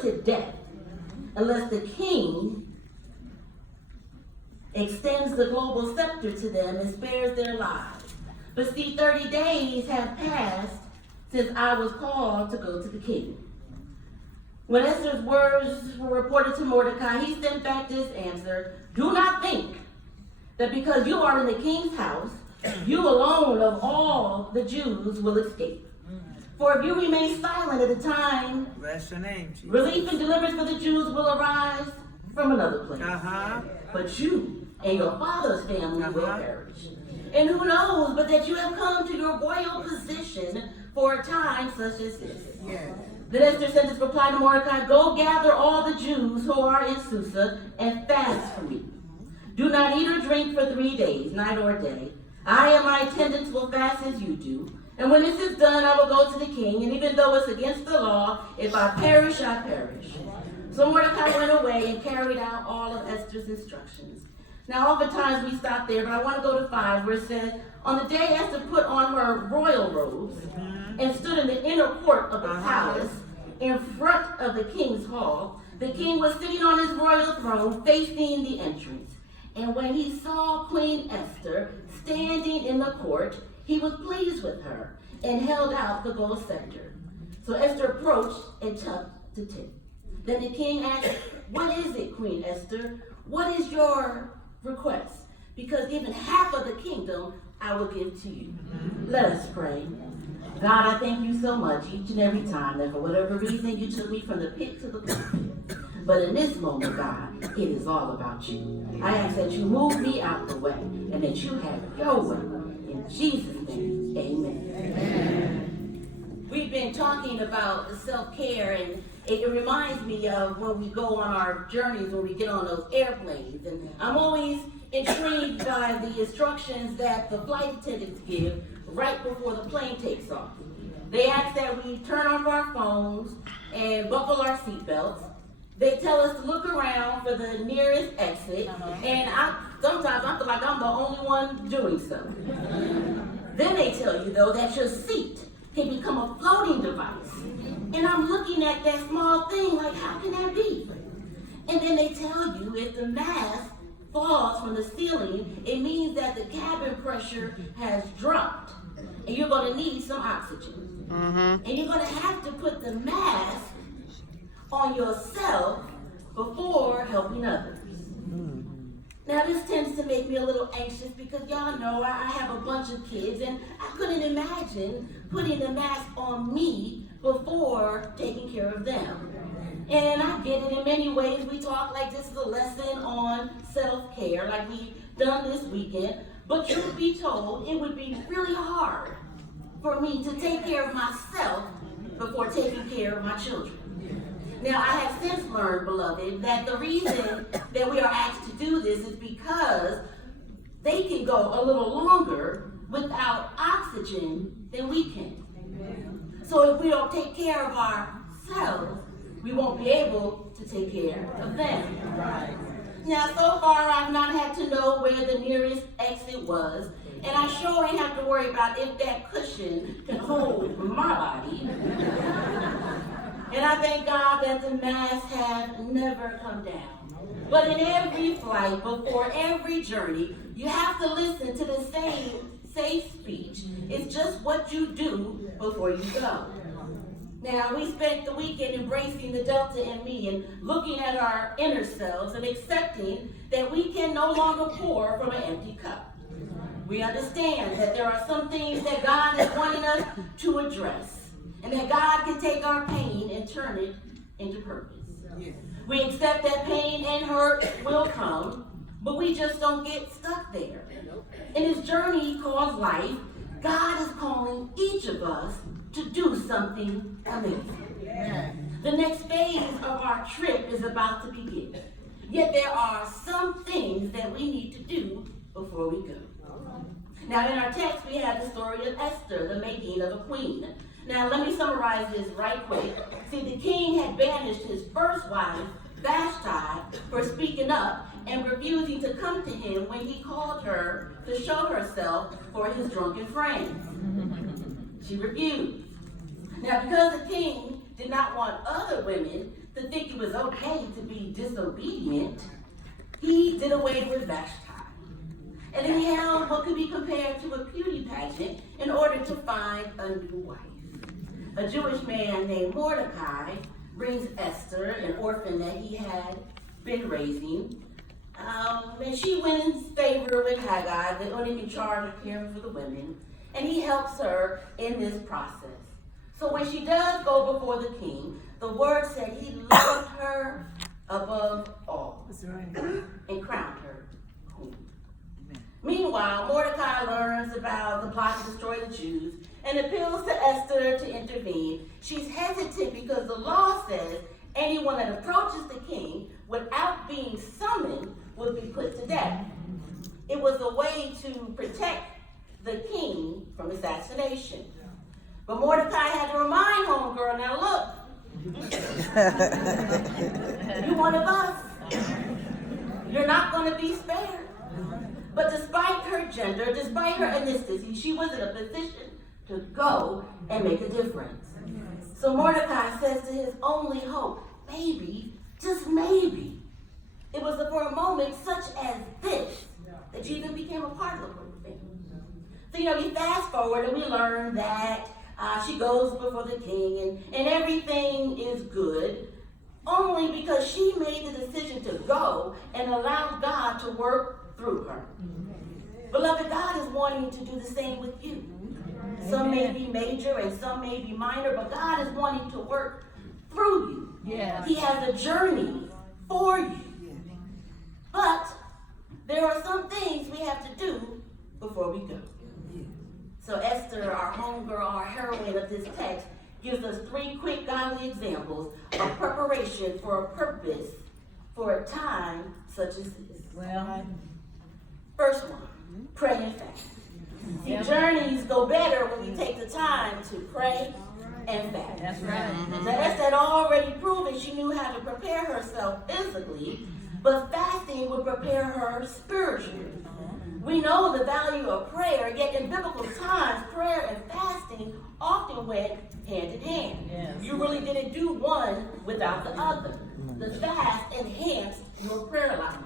put to death unless the king extends the global scepter to them and spares their lives. But see, 30 days have passed since I was called to go to the king. When Esther's words were reported to Mordecai, he sent back this answer: do not think that because you are in the king's house, you alone of all the Jews will escape. For if you remain silent at the time, bless your name, Jesus, relief and deliverance for the Jews will arise from another place. But you and your father's family will perish. And who knows but that you have come to your royal position for a time such as this. Yes. Then Esther sent this reply to Mordecai: go gather all the Jews who are in Susa and fast for me. Do not eat or drink for 3 days, night or day. I and my attendants will fast as you do. And when this is done, I will go to the king, and even though it's against the law, if I perish, I perish. So Mordecai went away and carried out all of Esther's instructions. Now, oftentimes we stop there, but I want to go to 5, where it says, on the day Esther put on her royal robes and stood in the inner court of the palace in front of the king's hall, the king was sitting on his royal throne facing the entrance. And when he saw Queen Esther standing in the court, he was pleased with her and held out the gold scepter. So Esther approached and took the tip. Then the king asked, what is it, Queen Esther? What is your request? Because even half of the kingdom I will give to you. Let us pray. God, I thank you so much each and every time that for whatever reason you took me from the pit to the pulpit. But in this moment, God, it is all about you. I ask that you move me out the way and that you have your way. In Jesus' name, amen. Amen. We've been talking about self-care, and it reminds me of when we go on our journeys, when we get on those airplanes. And I'm always intrigued by the instructions that the flight attendants give right before the plane takes off. They ask that we turn off our phones and buckle our seatbelts. They tell us to look around for the nearest exit, and sometimes I feel like I'm the only one doing so. Then they tell you, though, that your seat can become a floating device. And I'm looking at that small thing like, how can that be? And then they tell you if the mask falls from the ceiling, it means that the cabin pressure has dropped, and you're going to need some oxygen. And you're going to have to put the mask on yourself before helping others. Now this tends to make me a little anxious because y'all know I have a bunch of kids, and I couldn't imagine putting the mask on me before taking care of them. And I get it, in many ways we talk like this is a lesson on self-care like we've done this weekend, but truth be told, it would be really hard for me to take care of myself before taking care of my children. Now, I have since learned, beloved, that the reason that we are asked to do this is because they can go a little longer without oxygen than we can. So if we don't take care of ourselves, we won't be able to take care of them. Now, so far, I've not had to know where the nearest exit was, and I sure ain't have to worry about if that cushion can hold my body. And I thank God that the masks have never come down. But in every flight, before every journey, you have to listen to the same safe speech. It's just what you do before you go. Now, we spent the weekend embracing the Delta in me and looking at our inner selves and accepting that we can no longer pour from an empty cup. We understand that there are some things that God is wanting us to address, and that God can take our pain and turn it into purpose. Yeah. We accept that pain and hurt will come, but we just don't get stuck there. In this journey called life, God is calling each of us to do something amazing. Yeah. The next phase of our trip is about to begin. Yet there are some things that we need to do before we go. Now in our text we have the story of Esther, the making of a queen. Now let me summarize this right quick. See, the king had banished his first wife, Vashti, for speaking up and refusing to come to him when he called her to show herself for his drunken friends. She refused. Now because the king did not want other women to think it was okay to be disobedient, he did away with Vashti. And then he held what could be compared to a beauty pageant in order to find a new wife. A Jewish man named Mordecai brings Esther, an orphan that he had been raising, and she wins favor with Haggai, the only in charge of caring for the women, and he helps her in this process. So when she does go before the king, the word said he loved her above all. That's right. And crowned her queen. Meanwhile, Mordecai learns about the plot to destroy the Jews and appeals to Esther to intervene. She's hesitant because the law says anyone that approaches the king without being summoned would be put to death. It was a way to protect the king from assassination. But Mordecai had to remind homegirl, now look, you're one of us. You're not going to be spared. But despite her gender, despite her ethnicity, she was in a position to go and make a difference. So Mordecai says to his only hope, maybe, just maybe, it was for a moment such as this that she even became a part of the group thing. So, you fast forward and we learn that she goes before the king and everything is good, only because she made the decision to go and allow God to work through her. Beloved, God is wanting to do the same with you. Some may be major and some may be minor, but God is wanting to work through you. Yes. He has a journey for you. But there are some things we have to do before we go. So Esther, our homegirl, our heroine of this text, gives us 3 quick godly examples of preparation for a purpose for a time such as this. Well, First one, pray and fast. See, journeys go better when we take the time to pray and fast. that's right. Now, Esther had already proven she knew how to prepare herself physically, but fasting would prepare her spiritually. We know the value of prayer, yet in biblical times, prayer and fasting often went hand in hand. Yes. You really didn't do one without the other. The fast enhanced your prayer life.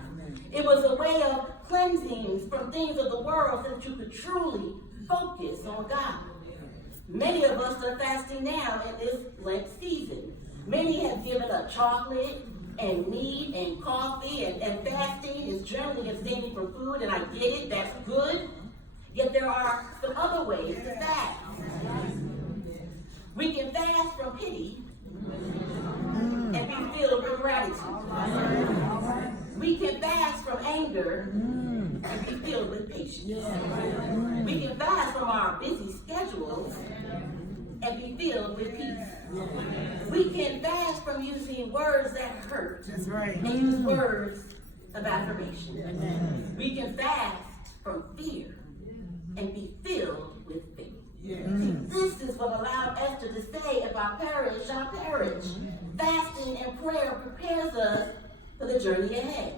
It was a way of cleansing from things of the world so that you could truly focus on God. Many of us are fasting now in this Lent season. Many have given up chocolate and meat and coffee, and fasting is generally abstaining from food, and I get it, that's good. Yet there are some other ways to fast. We can fast from pity and be filled with gratitude. We can fast from anger and be filled with patience. We can fast from our busy schedules and be filled with peace. We can fast from using words that hurt and use words of affirmation. We can fast from fear and be filled with faith. This is what allowed Esther to say, if I perish, I perish. Fasting and prayer prepares us for the journey ahead.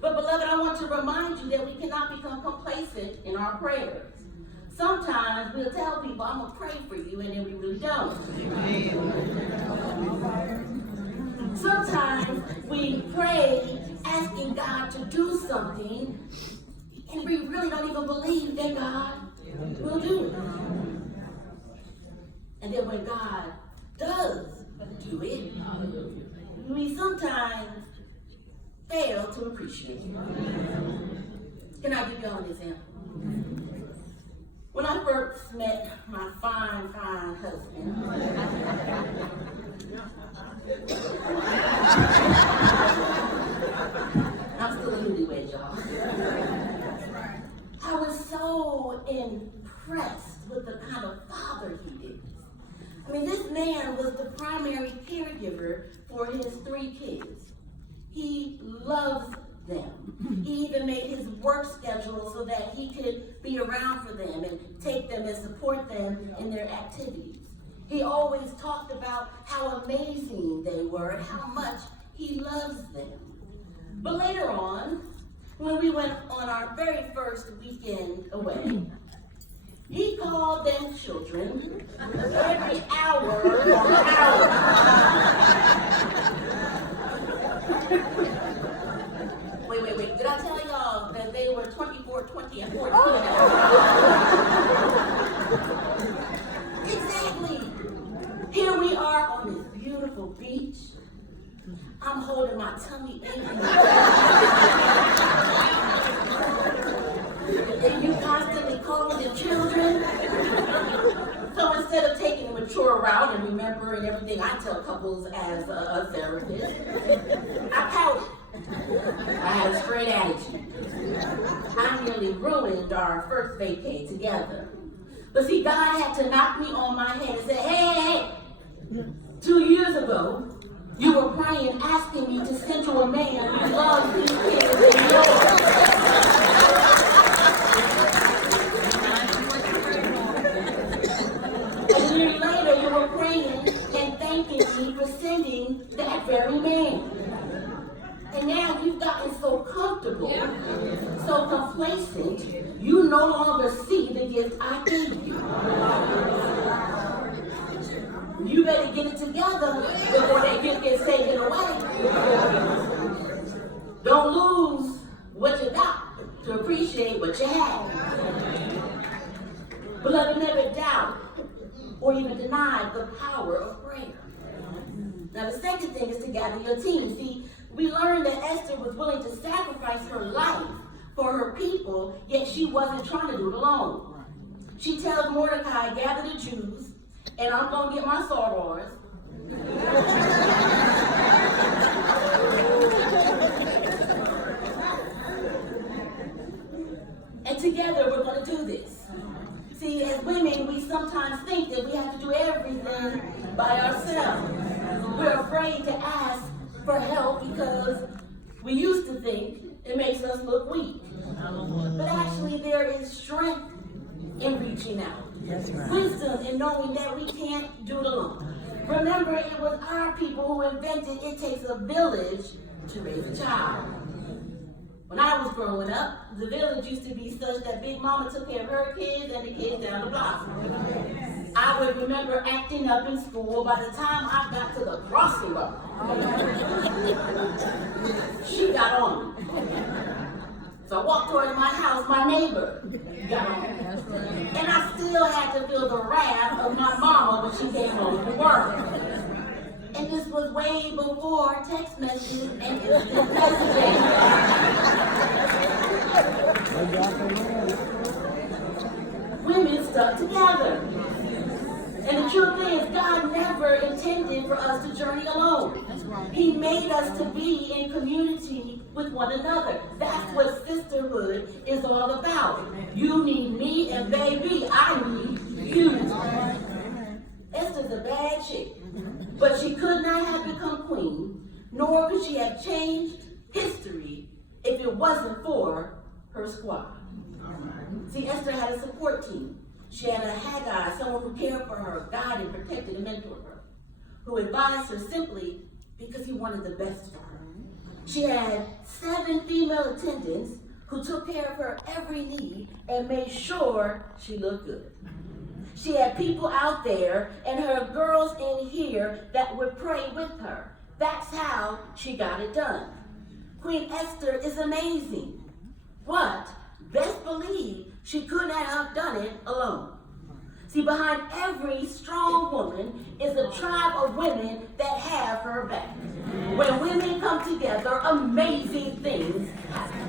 But beloved, I want to remind you that we cannot become complacent in our prayers. Sometimes we'll tell people, I'm going to pray for you, and then we really don't. Sometimes we pray asking God to do something, and we really don't even believe that God will do it. And then when God does do it, we sometimes fail to appreciate it. Can I give you all an example? When I first met my fine husband, I'm still a newlywed, y'all. I was so impressed with the kind of father he is. I mean, this man was the primary caregiver for his 3 kids. He loves them. He even made his work schedule so that he could be around for them and take them and support them in their activities. He always talked about how amazing they were and how much he loves them. But later on, when we went on our very first weekend away, He called them children every hour for an hour. Wait. Did I tell y'all that they were 24, 20, and 14? Exactly. Here we are on this beautiful beach. I'm holding my tummy in. And you constantly calling the children. So instead of taking the mature route and remembering everything I tell couples as a therapist, I pouted. I had a straight attitude. I nearly ruined our first vacay together. But see, God had to knock me on my head and say, hey, 2 years ago, you were praying, asking me to send you a man who loves these kids and yours. A year later, you were praying and thanking me for sending that very man. And now you've gotten so comfortable, so complacent, you no longer see the gift I gave you. You better get it together before that gift gets taken away. Don't lose what you got to appreciate what you have. Beloved, never doubt or even deny the power of prayer. Now the second thing is to gather your team. See, we learned that Esther was willing to sacrifice her life for her people, yet she wasn't trying to do it alone. She tells Mordecai, gather the Jews, and I'm going to get my sorors. And together we're going to do this. See, as women, we sometimes think that we have to do everything by ourselves. We're afraid to ask for help because we used to think it makes us look weak. But actually there is strength in reaching out. Right. Wisdom in knowing that we can't do it alone. Remember, it was our people who invented it takes a village to raise a child. When I was growing up, the village used to be such that Big Mama took care of her kids and the kids down the block. I would remember acting up in school by the time I got to the crossing road. She got on me. So I walked toward my house, my neighbor got on me. And I still had to feel the wrath of my mama when she came home from work. And this was way before text messages and instant messaging. Women stuck together. And the truth is, God never intended for us to journey alone. He made us to be in community with one another. That's what sisterhood is all about. You need me, and baby, I need you. Esther's a bad chick, but she could not have become queen, nor could she have changed history if it wasn't for her squad. See, Esther had a support team. She had a Haggai, someone who cared for her, guided, protected, and mentored her, who advised her simply because he wanted the best for her. She had 7 female attendants who took care of her every need and made sure she looked good. She had people out there and her girls in here that would pray with her. That's how she got it done. Queen Esther is amazing. But best believe she could not have done it alone. See, behind every strong woman is a tribe of women that have her back. When women come together, amazing things happen.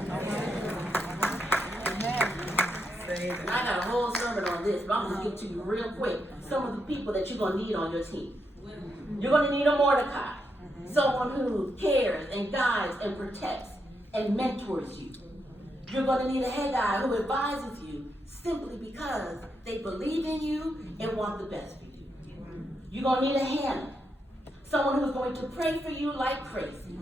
And I got a whole sermon on this, but I'm going to give to you real quick some of the people that you're going to need on your team. You're going to need a Mordecai, someone who cares and guides and protects and mentors you. You're going to need a Haggai who advises you simply because they believe in you and want the best for you. You're going to need a Hannah, someone who's going to pray for you like crazy.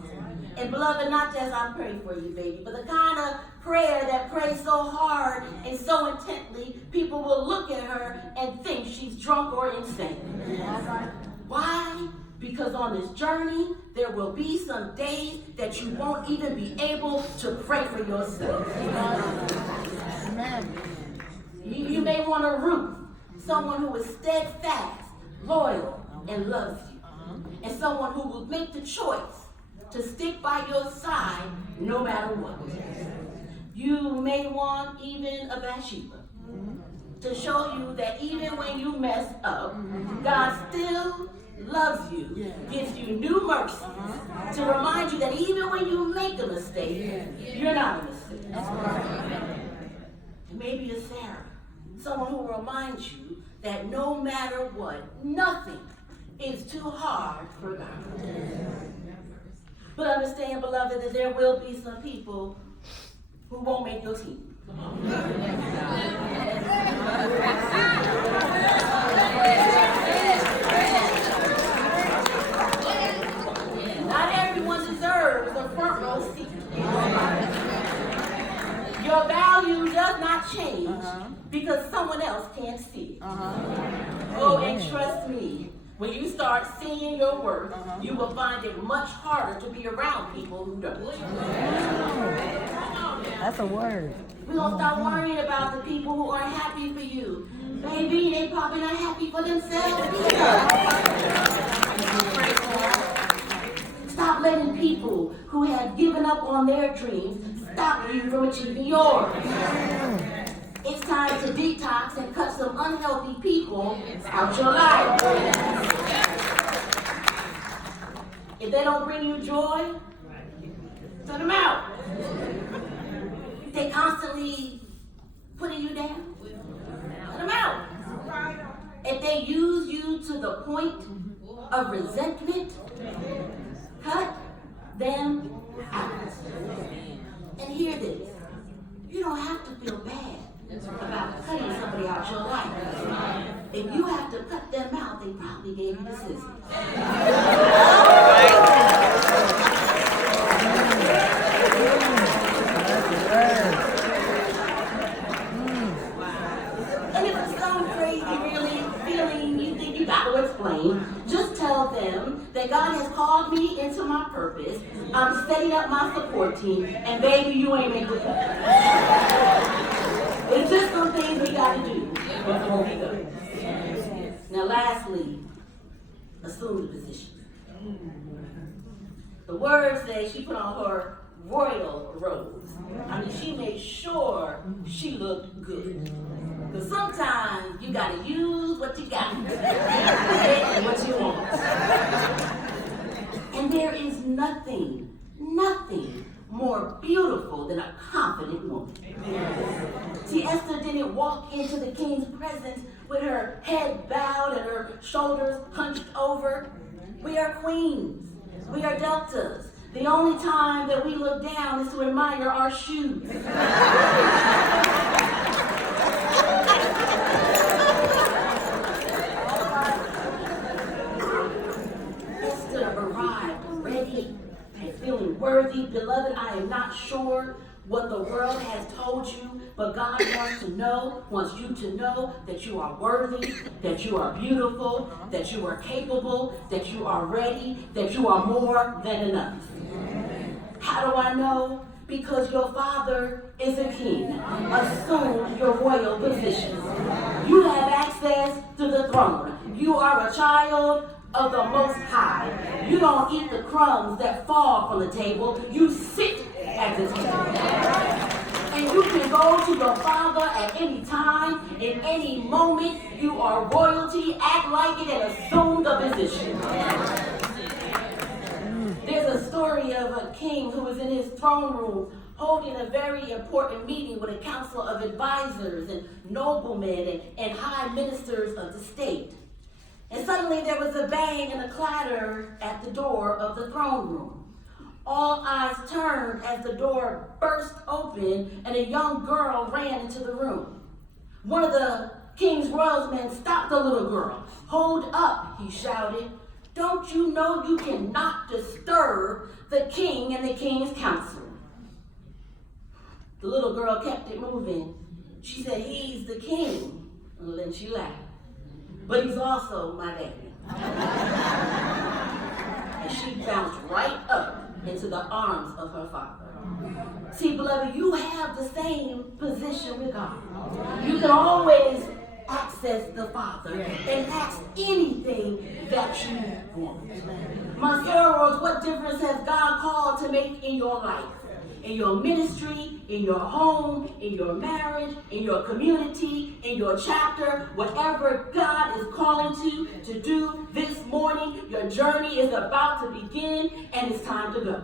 And beloved, not just I pray for you, baby, but the kind of prayer that prays so hard and so intently, people will look at her and think she's drunk or insane. Why? Because on this journey, there will be some days that you won't even be able to pray for yourself. Amen. You may want a Ruth, someone who is steadfast, loyal, and loves you. And someone who will make the choice to stick by your side no matter what. You may want even a Bathsheba to show you that even when you mess up, God still loves you, gives you new mercy to remind you that even when you make a mistake, you're not a mistake. Maybe a Sarah, someone who reminds you that no matter what, nothing is too hard for God. But understand, beloved, that there will be some people who won't make your team. Not everyone deserves a front row seat. Your value does not change because someone else can't see it. Oh, and trust me, when you start seeing your worth, you will find it much harder to be around people who don't. That's a word. We're going to stop worrying about the people who aren't happy for you. Maybe they probably not happy for themselves either. Stop letting people who have given up on their dreams stop you from achieving yours. It's time to detox and cut some unhealthy people out your life. If they don't bring you joy, cut them out. If they constantly putting you down, cut them out. If they use you to the point of resentment, cut them out. And hear this, you don't have to feel bad about cutting somebody out your life. If you have to cut them out, they probably gave you the scissors. And if it's some crazy, really feeling you think you got to explain, just tell them that God has called me into my purpose. I'm setting up my support team, and baby, you ain't making it. It's just some things we got to do before we go. Now, lastly, assume the position. The word says she put on her royal robes. I mean, she made sure she looked good. Because sometimes you got to use what you got and get what you want. And there is nothing more beautiful than a confident woman. See, Esther didn't walk into the king's presence with her head bowed and her shoulders hunched over. We are queens. We are deltas. The only time that we look down is to admire our shoes. Esther arrived ready and feeling worthy. Beloved, I am not sure what the world has told you, but God wants you to know that you are worthy, that you are beautiful, that you are capable, that you are ready, that you are more than enough. How do I know? Because your father is a king. Assume your royal position. You have access to the throne. You are a child of the Most High. You don't eat the crumbs that fall from the table. You sit at this table. And you can go to your father at any time, in any moment. You are royalty. Act like it and assume the position. There's a story of a king who was in his throne room holding a very important meeting with a council of advisors and noblemen and high ministers of the state. And suddenly there was a bang and a clatter at the door of the throne room. All eyes turned as the door burst open and a young girl ran into the room. One of the king's royal men stopped the little girl. "Hold up," he shouted. "Don't you know you cannot disturb the king and the king's council?" The little girl kept it moving. She said, "He's the king." And then she laughed. "But he's also my daddy." And she bounced right up into the arms of her Father. See, beloved, you have the same position with God. You can always access the Father and ask anything that you want. My sorors, what difference has God called to make in your life? In your ministry, in your home, in your marriage, in your community, in your chapter, whatever God is calling to do this morning, your journey is about to begin and it's time to go.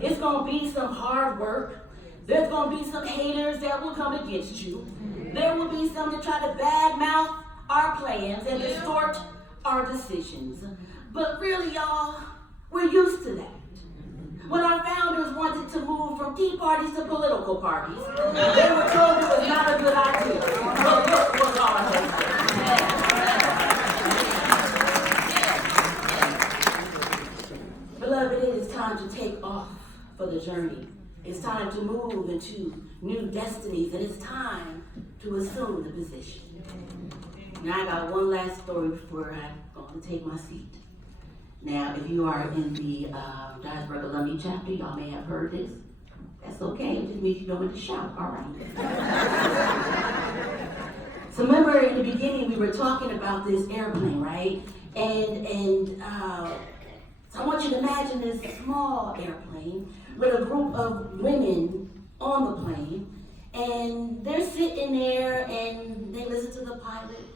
It's going to be some hard work. There's going to be some haters that will come against you. There will be some that try to badmouth our plans and distort our decisions. But really, y'all, we're used to that. When our founders wanted to move from tea parties to political parties, they were told it was not a good idea. But look what God has done. Beloved, it is time to take off for the journey. It's time to move into new destinies, and it's time to assume the position. Now, I got one last story before I'm going to take my seat. Now, if you are in the Diasburg Alumni chapter, y'all may have heard this. That's okay. It just means you know when to shout. All right. So remember in the beginning we were talking about this airplane, right? And so I want you to imagine this small airplane with a group of women on the plane, and they're sitting there and they listen to the pilot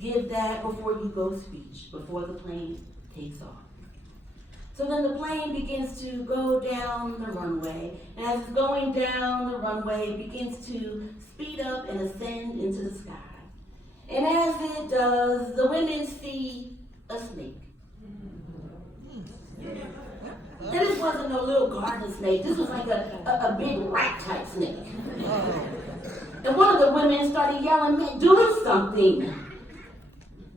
give that before you go speech, before the plane takes off. So then the plane begins to go down the runway, and as it's going down the runway, it begins to speed up and ascend into the sky. And as it does, the women see a snake. And this wasn't no little garden snake. This was like a big rat-type snake. And one of the women started yelling, "Do something!"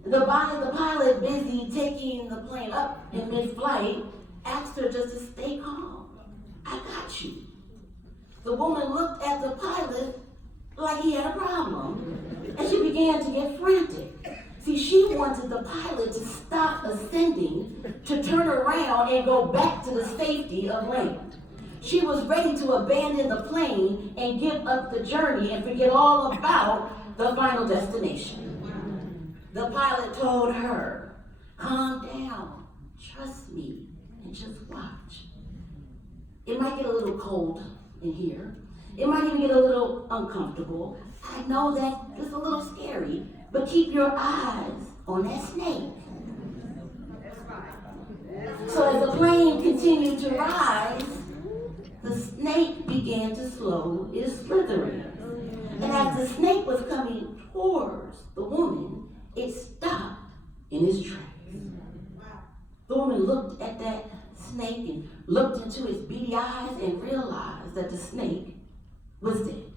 The pilot, busy taking the plane up in mid-flight, asked her just to stay calm. "I got you." The woman looked at the pilot like he had a problem, and she began to get frantic. See, she wanted the pilot to stop ascending, to turn around and go back to the safety of land. She was ready to abandon the plane and give up the journey and forget all about the final destination. The pilot told her, "Calm down, trust me, and just watch. It might get a little cold in here. It might even get a little uncomfortable. I know that it's a little scary, but keep your eyes on that snake." So as the plane continued to rise, the snake began to slow its slithering. And as the snake was coming towards the woman, it stopped in its tracks. The woman looked at that snake and looked into its beady eyes and realized that the snake was dead.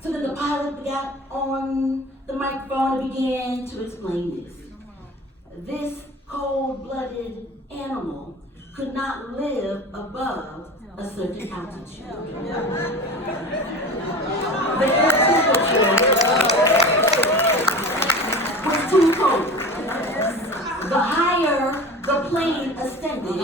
So then the pilot got on the microphone and began to explain this. This cold-blooded animal could not live above a certain altitude. The air temperature was too cold. The higher the plane ascended,